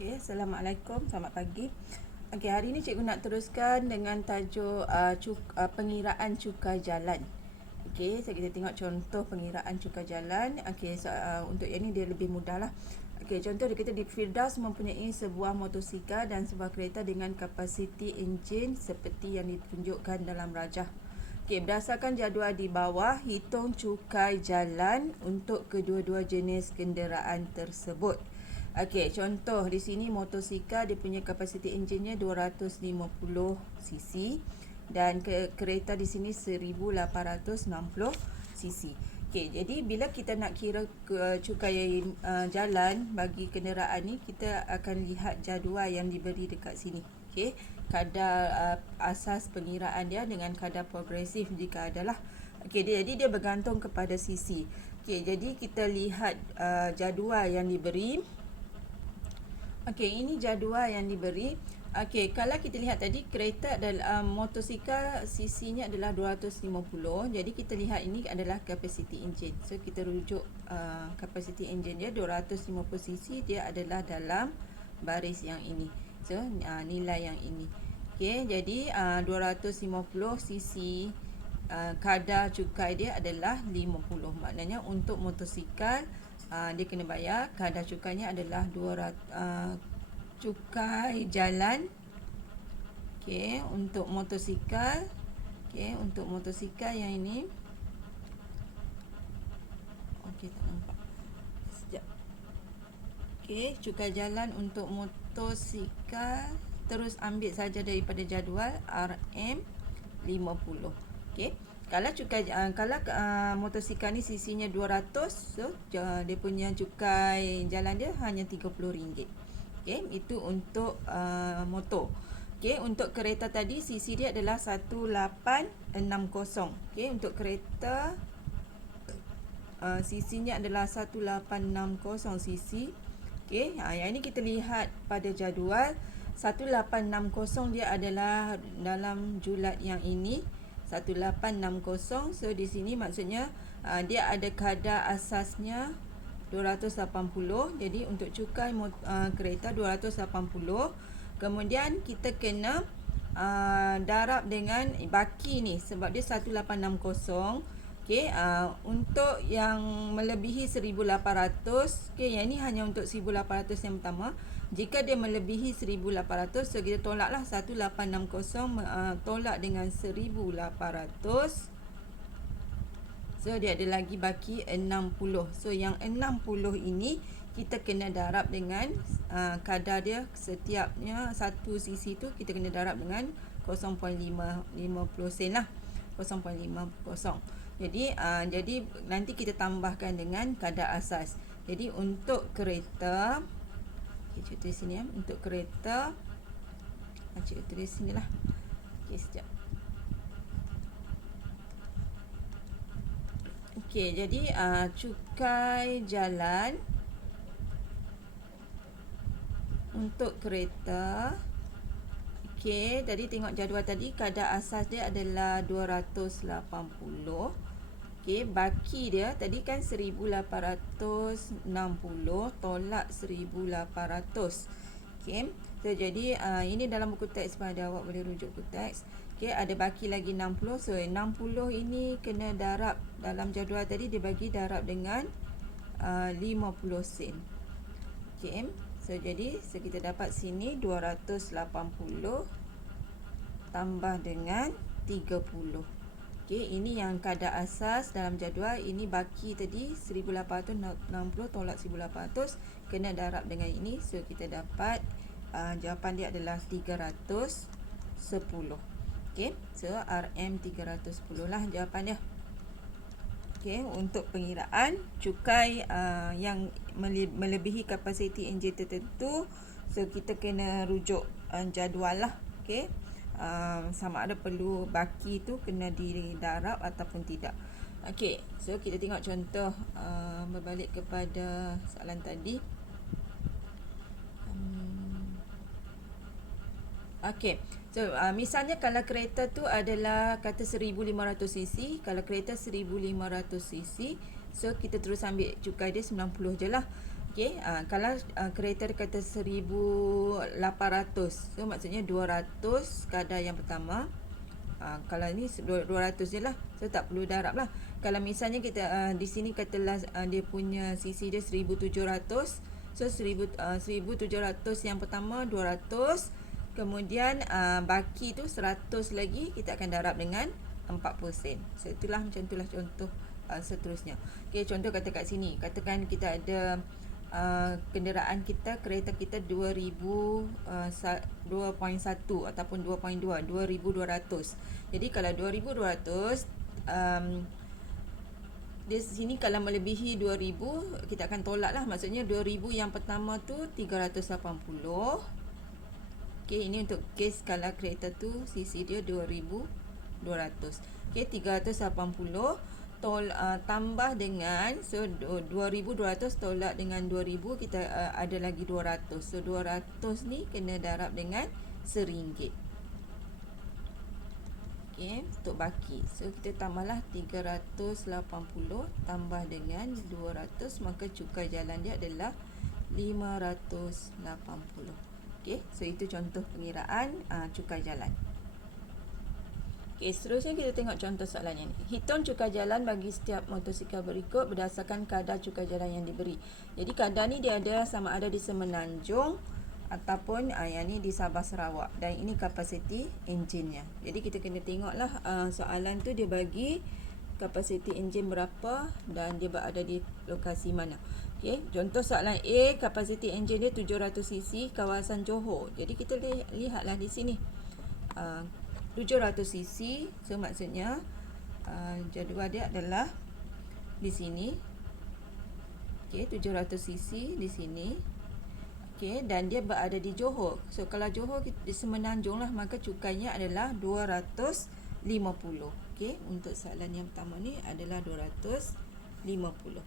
Okey, Assalamualaikum, selamat pagi. Okey, hari ini cikgu nak teruskan dengan tajuk pengiraan cukai jalan. Okey, so kita tengok contoh pengiraan cukai jalan. Okey, untuk yang ni dia lebih mudah lah. Okey, contoh dia kata Firdaus mempunyai sebuah motosikal dan sebuah kereta dengan kapasiti enjin seperti yang ditunjukkan dalam rajah. Okey, berdasarkan jadual di bawah, hitung cukai jalan untuk kedua-dua jenis kenderaan tersebut. Okey, contoh di sini motosikal dia punya kapasiti enjinnya 250 cc dan kereta di sini 1860 cc. Okey, jadi bila kita nak kira cukai jalan bagi kenderaan ni, kita akan lihat jadual yang diberi dekat sini. Okey, kadar asas pengiraan dia dengan kadar progresif jika adalah. Okey, jadi dia bergantung kepada cc. Okey, jadi kita lihat jadual yang diberi. Okey, ini jadual yang diberi. Okey, kalau kita lihat tadi kereta adalah motosikal cc-nya adalah 250. Jadi kita lihat ini adalah kapasiti enjin. So kita rujuk kapasiti enjin dia 250 cc, dia adalah dalam baris yang ini. So nilai yang ini. Okey, jadi 250 cc kadar cukai dia adalah 50. Maknanya untuk motosikal dia kena bayar kadar cukainya adalah 200 cukai jalan. Okey, untuk motosikal. Okey, untuk motosikal yang ini. Okey, tak nampak. Sekejap. Okey, cukai jalan untuk motosikal terus ambil saja daripada jadual RM50. Okey. Kalau motosikal ni cc-nya 200, so dia punya cukai jalan dia hanya RM30. Okey, itu untuk motor. Okey, untuk kereta tadi cc dia adalah 1860. Okey, untuk kereta cc-nya adalah 1860 cc. Okey, yang ini kita lihat pada jadual 1860 dia adalah dalam julat yang ini. 1860. So di sini maksudnya dia ada kadar asasnya 280. Jadi untuk cukai kereta 280. Kemudian kita kena darab dengan baki ni sebab dia 1860. Okey, untuk yang melebihi 1800, okey, yang ini hanya untuk 1800 yang pertama. Jika dia melebihi 1800, so kita tolaklah 1860 tolak dengan 1800. So dia ada lagi baki 60. So yang 60 ini kita kena darab dengan kadar dia, setiapnya 1 cc tu kita kena darab dengan 0.50 sen lah. 0.50. Jadi nanti kita tambahkan dengan kadar asas. Jadi untuk kereta, okay, cikgu tulis sini ya. Untuk kereta, cikgu tulis sini lah. Okay, sekejap. Okay, jadi cukai jalan untuk kereta. Okay, tadi tengok jadual tadi, kadar asas dia adalah 280. Okay, baki dia tadi kan 1860 tolak 1800. Okay, so jadi ini dalam buku teks pada awak boleh rujuk buku teks. Okay, ada baki lagi 60. So 60 ini kena darab dalam jadual tadi, dia bagi darab dengan 50 sen. Okay, so jadi kita dapat sini 280 tambah dengan 30. Okey, ini yang kadar asas dalam jadual. Ini baki tadi 1860 tolak 1800 kena darab dengan ini. So kita dapat jawapan dia adalah 310. Okey, so RM 310 lah jawapan dia. Okey, untuk pengiraan cukai yang melebihi kapasiti enjin tertentu, so kita kena rujuk jadual lah. Okey, sama ada perlu baki tu kena didarab ataupun tidak. Okey, so kita tengok contoh berbalik kepada soalan tadi. Okey, so misalnya kalau kereta tu adalah kata 1500 cc, kalau kereta 1500 cc, so kita terus ambil cukai dia 90 je lah. Okey, kalau kereta dia kata 1,800, so maksudnya 200 kadar yang pertama. Kalau ni 200 je lah, so tak perlu darab lah. Kalau misalnya kita di sini katalah dia punya CC dia 1,700, so 1,700 yang pertama 200, kemudian baki tu 100 lagi kita akan darab dengan 4%. So itulah, macam itulah contoh seterusnya. Okey, contoh kata kat sini, katakan kita ada kenderaan kita, kereta kita 2.1 ataupun 2.2, 2,200. Jadi kalau 2,200, di sini kalau melebihi 2,000 kita akan tolak lah. Maksudnya 2,000 yang pertama tu 380. Okey, ini untuk kes kalau kereta tu CC dia 2,200. Okey, 380 tambah dengan, so 2,200 tolak dengan 2,000, kita ada lagi 200. So 200 ni kena darab dengan RM1. Okey, untuk baki, so kita tambahlah 380 tambah dengan 200, maka cukai jalan dia adalah 580. Okey, so itu contoh pengiraan cukai jalan. Okey, seterusnya kita tengok contoh soalan yang ni. Hitung cukai jalan bagi setiap motosikal berikut berdasarkan kadar cukai jalan yang diberi. Jadi kadar ni dia ada sama ada di Semenanjung ataupun yang ni di Sabah Sarawak, dan ini kapasiti enjinnya. Jadi kita kena tengoklah soalan tu dia bagi kapasiti enjin berapa dan dia berada di lokasi mana. Okey, contoh soalan A, kapasiti enjin dia 700cc, kawasan Johor. Jadi kita lihatlah di sini 700cc, so maksudnya jadual dia adalah di sini. Okey, 700cc di sini. Okey, dan dia berada di Johor. So kalau Johor di Semenanjung lah, maka cukainya adalah 250. Okey, untuk soalan yang pertama ni adalah 250.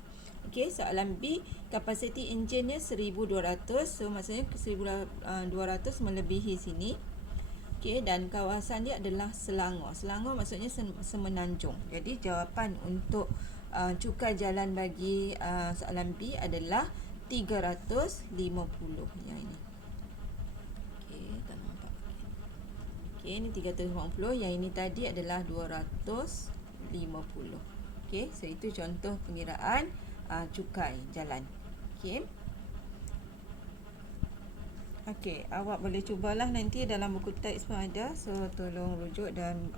Okey, soalan B, kapasiti enjinnya 1,200, so maksudnya 1,200 melebihi sini. Okey, dan kawasan dia adalah Selangor. Selangor maksudnya Semenanjung. Jadi jawapan untuk cukai jalan bagi soalan B adalah 350 yang ini. Okey, tak nampak. Okey, ini 350, yang ini tadi adalah 250. Okey, so itu contoh pengiraan cukai jalan. Okey. Okey, awak boleh cubalah nanti dalam buku teks pun ada. So tolong rujuk dan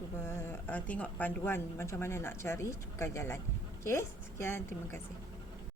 cuba tengok panduan macam mana nak cari cukai jalan. Okey, sekian, terima kasih.